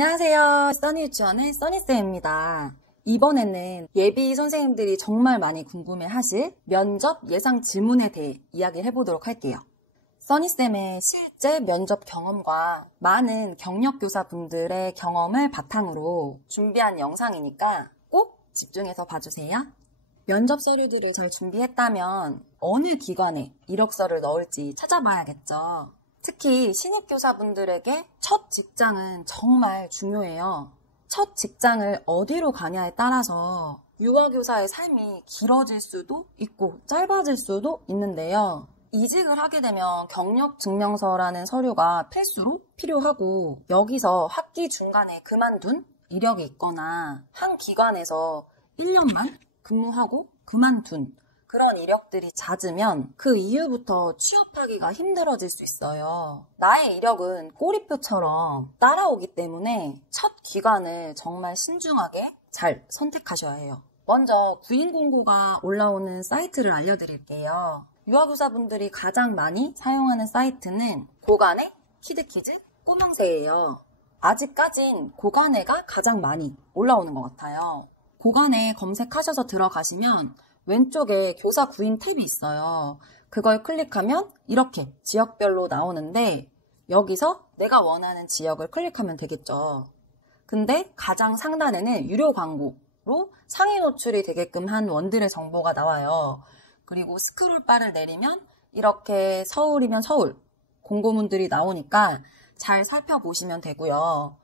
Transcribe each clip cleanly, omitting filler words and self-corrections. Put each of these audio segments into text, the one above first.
안녕하세요. 써니유치원의 써니쌤입니다. 이번에는 예비 선생님들이 정말 많이 궁금해하실 면접 예상 질문에 대해 이야기를 해보도록 할게요. 써니쌤의 실제 면접 경험과 많은 경력교사분들의 경험을 바탕으로 준비한 영상이니까 꼭 집중해서 봐주세요. 면접 서류들을 잘 준비했다면 어느 기관에 이력서를 넣을지 찾아봐야겠죠. 특히 신입교사분들에게 첫 직장은 정말 중요해요. 첫 직장을 어디로 가냐에 따라서 유아교사의 삶이 길어질 수도 있고 짧아질 수도 있는데요. 이직을 하게 되면 경력증명서라는 서류가 필수로 필요하고, 여기서 학기 중간에 그만둔 이력이 있거나 한 기관에서 1년만 근무하고 그만둔 그런 이력들이 잦으면 그 이후부터 취업하기가 힘들어질 수 있어요. 나의 이력은 꼬리표처럼 따라오기 때문에 첫 기관을 정말 신중하게 잘 선택하셔야 해요. 먼저 구인 공고가 올라오는 사이트를 알려드릴게요. 유아교사분들이 가장 많이 사용하는 사이트는 고간의, 키드키즈, 꼬망새예요. 아직까진 고간의가 가장 많이 올라오는 것 같아요. 고간의 검색하셔서 들어가시면 왼쪽에 교사 구인 탭이 있어요. 그걸 클릭하면 이렇게 지역별로 나오는데, 여기서 내가 원하는 지역을 클릭하면 되겠죠. 근데 가장 상단에는 유료 광고로 상위 노출이 되게끔 한 원들의 정보가 나와요. 그리고 스크롤바를 내리면 이렇게 서울이면 서울 공고문들이 나오니까 잘 살펴보시면 되고요.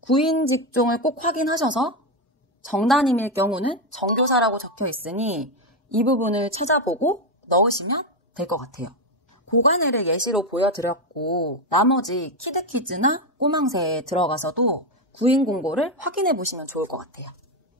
구인 직종을 꼭 확인하셔서 정단임일 경우는 정교사라고 적혀 있으니 이 부분을 찾아보고 넣으시면 될 것 같아요. 고간의를 예시로 보여드렸고, 나머지 키드키즈나 꼬망새에 들어가서도 구인 공고를 확인해 보시면 좋을 것 같아요.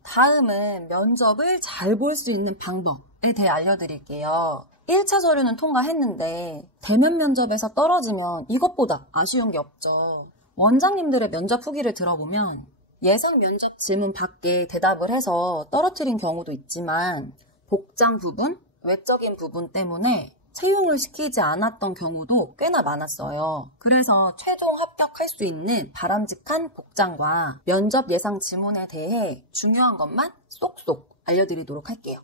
다음은 면접을 잘 볼 수 있는 방법에 대해 알려드릴게요. 1차 서류는 통과했는데 대면 면접에서 떨어지면 이것보다 아쉬운 게 없죠. 원장님들의 면접 후기를 들어보면 예상 면접 질문 밖에 대답을 해서 떨어뜨린 경우도 있지만, 복장 부분, 외적인 부분 때문에 채용을 시키지 않았던 경우도 꽤나 많았어요. 그래서 최종 합격할 수 있는 바람직한 복장과 면접 예상 질문에 대해 중요한 것만 쏙쏙 알려드리도록 할게요.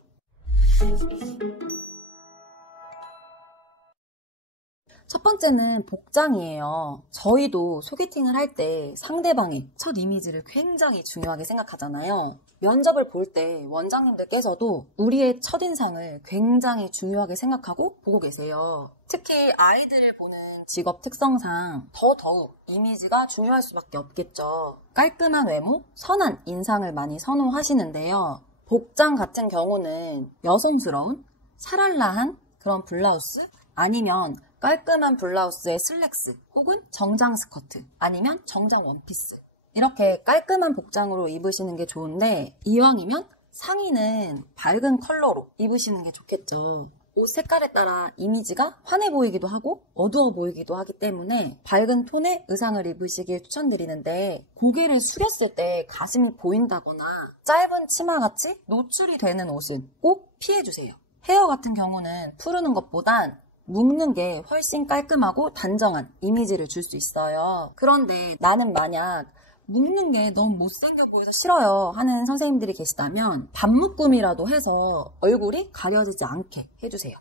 첫 번째는 복장이에요. 저희도 소개팅을 할 때 상대방의 첫 이미지를 굉장히 중요하게 생각하잖아요. 면접을 볼 때 원장님들께서도 우리의 첫인상을 굉장히 중요하게 생각하고 보고 계세요. 특히 아이들을 보는 직업 특성상 더더욱 이미지가 중요할 수밖에 없겠죠. 깔끔한 외모, 선한 인상을 많이 선호하시는데요. 복장 같은 경우는 여성스러운, 샤랄라한 그런 블라우스, 아니면 깔끔한 블라우스에 슬랙스 혹은 정장 스커트, 아니면 정장 원피스, 이렇게 깔끔한 복장으로 입으시는 게 좋은데, 이왕이면 상의는 밝은 컬러로 입으시는 게 좋겠죠. 옷 색깔에 따라 이미지가 환해 보이기도 하고 어두워 보이기도 하기 때문에 밝은 톤의 의상을 입으시길 추천드리는데, 고개를 숙였을 때 가슴이 보인다거나 짧은 치마같이 노출이 되는 옷은 꼭 피해주세요. 헤어 같은 경우는 푸르는 것보단 묶는 게 훨씬 깔끔하고 단정한 이미지를 줄 수 있어요. 그런데 나는 만약 묶는 게 너무 못생겨 보여서 싫어요 하는 선생님들이 계시다면 반묶음이라도 해서 얼굴이 가려지지 않게 해주세요.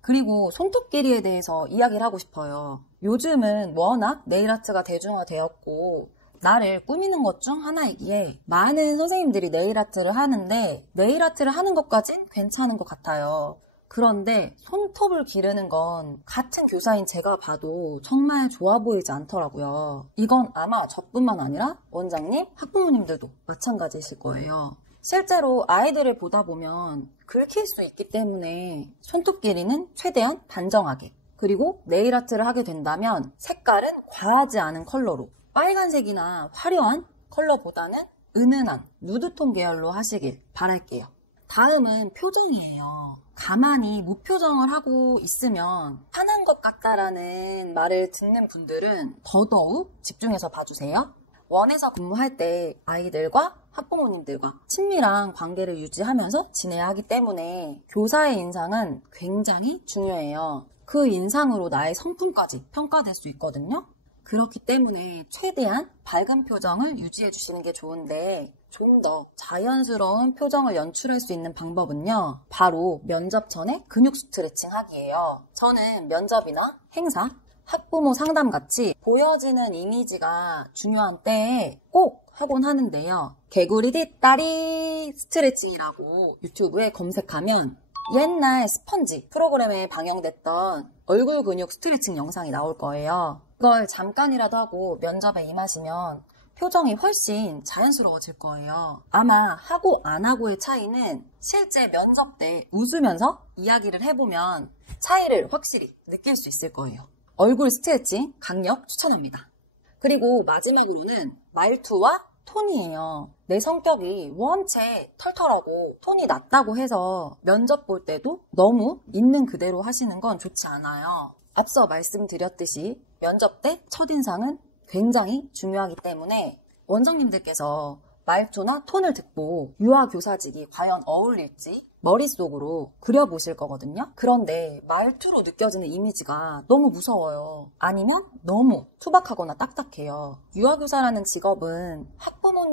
그리고 손톱 길이에 대해서 이야기를 하고 싶어요. 요즘은 워낙 네일아트가 대중화되었고 나를 꾸미는 것 중 하나이기에 많은 선생님들이 네일아트를 하는데, 네일아트를 하는 것까진 괜찮은 것 같아요. 그런데 손톱을 기르는 건 같은 교사인 제가 봐도 정말 좋아 보이지 않더라고요. 이건 아마 저뿐만 아니라 원장님, 학부모님들도 마찬가지이실 거예요. 실제로 아이들을 보다 보면 긁힐 수 있기 때문에 손톱 길이는 최대한 단정하게, 그리고 네일아트를 하게 된다면 색깔은 과하지 않은 컬러로, 빨간색이나 화려한 컬러보다는 은은한 누드톤 계열로 하시길 바랄게요. 다음은 표정이에요. 가만히 무표정을 하고 있으면 화난 것 같다라는 말을 듣는 분들은 더더욱 집중해서 봐주세요. 원에서 근무할 때 아이들과 학부모님들과 친밀한 관계를 유지하면서 지내야 하기 때문에 교사의 인상은 굉장히 중요해요. 그 인상으로 나의 성품까지 평가될 수 있거든요. 그렇기 때문에 최대한 밝은 표정을 유지해 주시는 게 좋은데 좀 더 자연스러운 표정을 연출할 수 있는 방법은요. 바로 면접 전에 근육 스트레칭 하기예요. 저는 면접이나 행사, 학부모 상담 같이 보여지는 이미지가 중요한 때에 꼭 하곤 하는데요. 개구리 뒷다리 스트레칭이라고 유튜브에 검색하면 옛날 스펀지 프로그램에 방영됐던 얼굴 근육 스트레칭 영상이 나올 거예요. 그걸 잠깐이라도 하고 면접에 임하시면 표정이 훨씬 자연스러워질 거예요. 아마 하고 안 하고의 차이는 실제 면접 때 웃으면서 이야기를 해보면 차이를 확실히 느낄 수 있을 거예요. 얼굴 스트레칭 강력 추천합니다. 그리고 마지막으로는 말투와 톤이에요. 내 성격이 원체 털털하고 톤이 낮다고 해서 면접 볼 때도 너무 있는 그대로 하시는 건 좋지 않아요. 앞서 말씀드렸듯이 면접 때 첫인상은 굉장히 중요하기 때문에 원장님들께서 말투나 톤을 듣고 유아교사직이 과연 어울릴지 머릿속으로 그려보실 거거든요. 그런데 말투로 느껴지는 이미지가 너무 무서워요. 아니면 너무 투박하거나 딱딱해요. 유아교사라는 직업은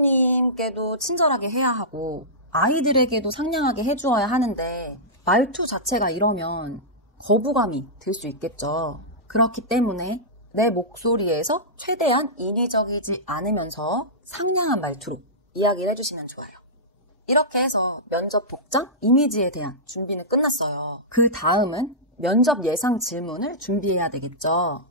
학부모님께도 친절하게 해야 하고 아이들에게도 상냥하게 해주어야 하는데 말투 자체가 이러면 거부감이 들 수 있겠죠. 그렇기 때문에 내 목소리에서 최대한 인위적이지 않으면서 상냥한 말투로 이야기를 해주시면 좋아요. 이렇게 해서 면접 복장, 이미지에 대한 준비는 끝났어요. 그 다음은 면접 예상 질문을 준비해야 되겠죠.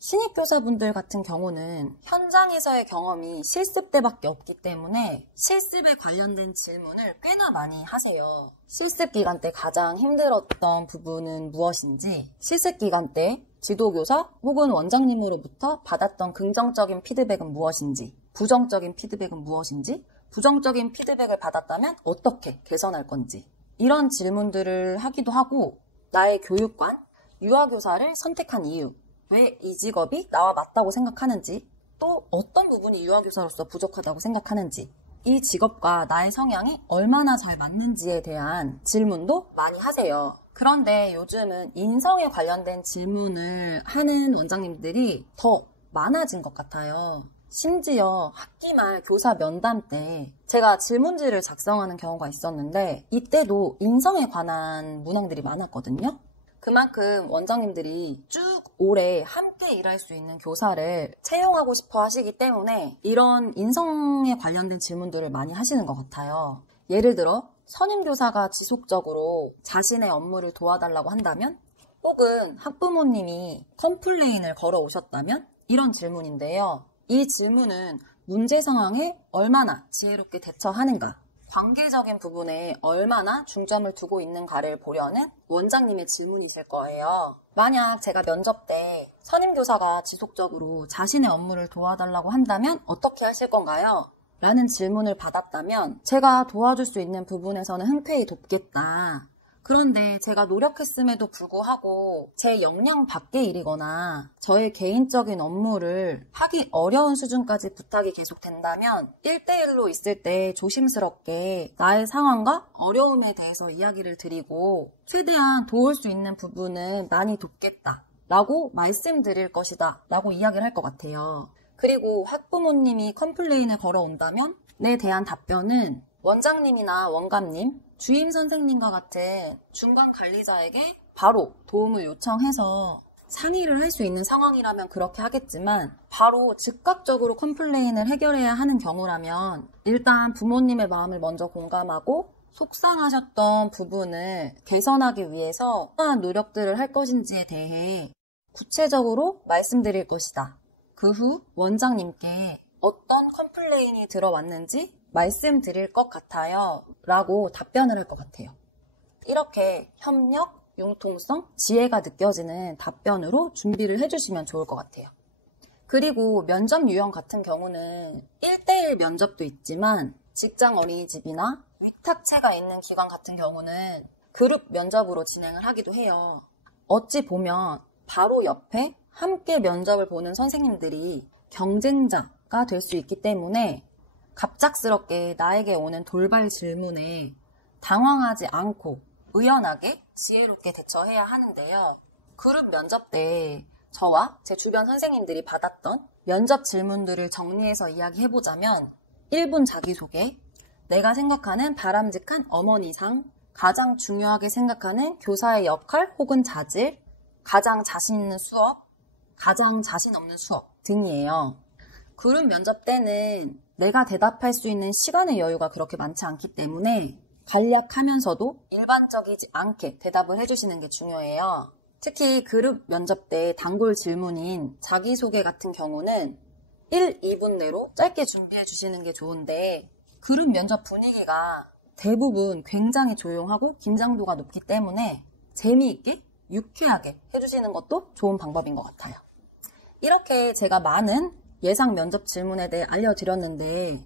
신입교사분들 같은 경우는 현장에서의 경험이 실습 때밖에 없기 때문에 실습에 관련된 질문을 꽤나 많이 하세요. 실습 기간 때 가장 힘들었던 부분은 무엇인지, 실습 기간 때 지도교사 혹은 원장님으로부터 받았던 긍정적인 피드백은 무엇인지, 부정적인 피드백은 무엇인지, 부정적인 피드백을 받았다면 어떻게 개선할 건지, 이런 질문들을 하기도 하고, 나의 교육관, 유아교사를 선택한 이유, 왜 이 직업이 나와 맞다고 생각하는지, 또 어떤 부분이 유아교사로서 부족하다고 생각하는지, 이 직업과 나의 성향이 얼마나 잘 맞는지에 대한 질문도 많이 하세요. 그런데 요즘은 인성에 관련된 질문을 하는 원장님들이 더 많아진 것 같아요. 심지어 학기 말 교사 면담 때 제가 질문지를 작성하는 경우가 있었는데 이때도 인성에 관한 문항들이 많았거든요. 그만큼 원장님들이 쭉 오래 함께 일할 수 있는 교사를 채용하고 싶어 하시기 때문에 이런 인성에 관련된 질문들을 많이 하시는 것 같아요. 예를 들어 선임교사가 지속적으로 자신의 업무를 도와달라고 한다면, 혹은 학부모님이 컴플레인을 걸어오셨다면 이런 질문인데요. 이 질문은 문제 상황에 얼마나 지혜롭게 대처하는가, 관계적인 부분에 얼마나 중점을 두고 있는가를 보려는 원장님의 질문이실 거예요. 만약 제가 면접 때 선임교사가 지속적으로 자신의 업무를 도와달라고 한다면 어떻게 하실 건가요? 라는 질문을 받았다면 제가 도와줄 수 있는 부분에서는 흔쾌히 돕겠다. 그런데 제가 노력했음에도 불구하고 제 역량 밖의 일이거나 저의 개인적인 업무를 하기 어려운 수준까지 부탁이 계속된다면 1대1로 있을 때 조심스럽게 나의 상황과 어려움에 대해서 이야기를 드리고 최대한 도울 수 있는 부분은 많이 돕겠다 라고 말씀드릴 것이다 라고 이야기를 할 것 같아요. 그리고 학부모님이 컴플레인을 걸어온다면 내 대한 답변은 원장님이나 원감님, 주임 선생님과 같은 중간 관리자에게 바로 도움을 요청해서 상의를 할 수 있는 상황이라면 그렇게 하겠지만 바로 즉각적으로 컴플레인을 해결해야 하는 경우라면 일단 부모님의 마음을 먼저 공감하고 속상하셨던 부분을 개선하기 위해서 어떠한 노력들을 할 것인지에 대해 구체적으로 말씀드릴 것이다. 그 후 원장님께 어떤 컴플레인이 들어왔는지 말씀드릴 것 같아요 라고 답변을 할 것 같아요. 이렇게 협력, 융통성, 지혜가 느껴지는 답변으로 준비를 해주시면 좋을 것 같아요. 그리고 면접 유형 같은 경우는 1대1 면접도 있지만 직장 어린이집이나 위탁체가 있는 기관 같은 경우는 그룹 면접으로 진행을 하기도 해요. 어찌 보면 바로 옆에 함께 면접을 보는 선생님들이 경쟁자가 될 수 있기 때문에 갑작스럽게 나에게 오는 돌발 질문에 당황하지 않고 의연하게 지혜롭게 대처해야 하는데요. 그룹 면접 때 저와 제 주변 선생님들이 받았던 면접 질문들을 정리해서 이야기해보자면 1분 자기소개, 내가 생각하는 바람직한 어머니상, 가장 중요하게 생각하는 교사의 역할 혹은 자질, 가장 자신 있는 수업, 가장 자신 없는 수업 등이에요. 그룹 면접 때는 내가 대답할 수 있는 시간의 여유가 그렇게 많지 않기 때문에 간략하면서도 일반적이지 않게 대답을 해주시는 게 중요해요. 특히 그룹 면접 때 단골 질문인 자기소개 같은 경우는 1, 2분 내로 짧게 준비해 주시는 게 좋은데 그룹 면접 분위기가 대부분 굉장히 조용하고 긴장도가 높기 때문에 재미있게 유쾌하게 해주시는 것도 좋은 방법인 것 같아요. 이렇게 제가 많은 예상 면접 질문에 대해 알려드렸는데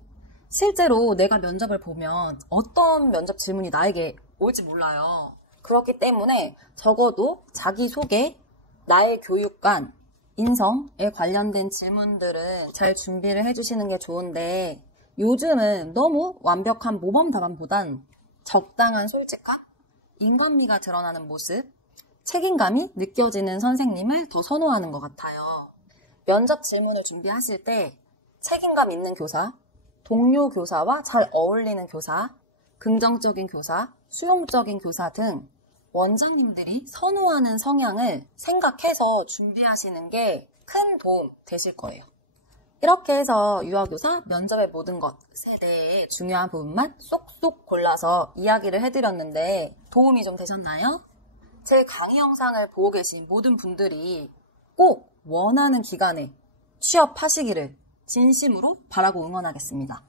실제로 내가 면접을 보면 어떤 면접 질문이 나에게 올지 몰라요. 그렇기 때문에 적어도 자기소개, 나의 교육관, 인성에 관련된 질문들은 잘 준비를 해주시는 게 좋은데 요즘은 너무 완벽한 모범 답안보단 적당한 솔직함, 인간미가 드러나는 모습, 책임감이 느껴지는 선생님을 더 선호하는 것 같아요. 면접 질문을 준비하실 때 책임감 있는 교사, 동료 교사와 잘 어울리는 교사, 긍정적인 교사, 수용적인 교사 등 원장님들이 선호하는 성향을 생각해서 준비하시는 게 큰 도움 되실 거예요. 이렇게 해서 유아교사 면접의 모든 것에 대해 중요한 부분만 쏙쏙 골라서 이야기를 해드렸는데 도움이 좀 되셨나요? 제 강의 영상을 보고 계신 모든 분들이 꼭 원하는 기간에 취업하시기를 진심으로 바라고 응원하겠습니다.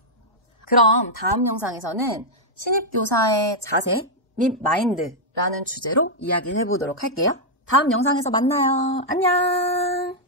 그럼 다음 영상에서는 신입교사의 자세 및 마인드라는 주제로 이야기를 해보도록 할게요. 다음 영상에서 만나요. 안녕!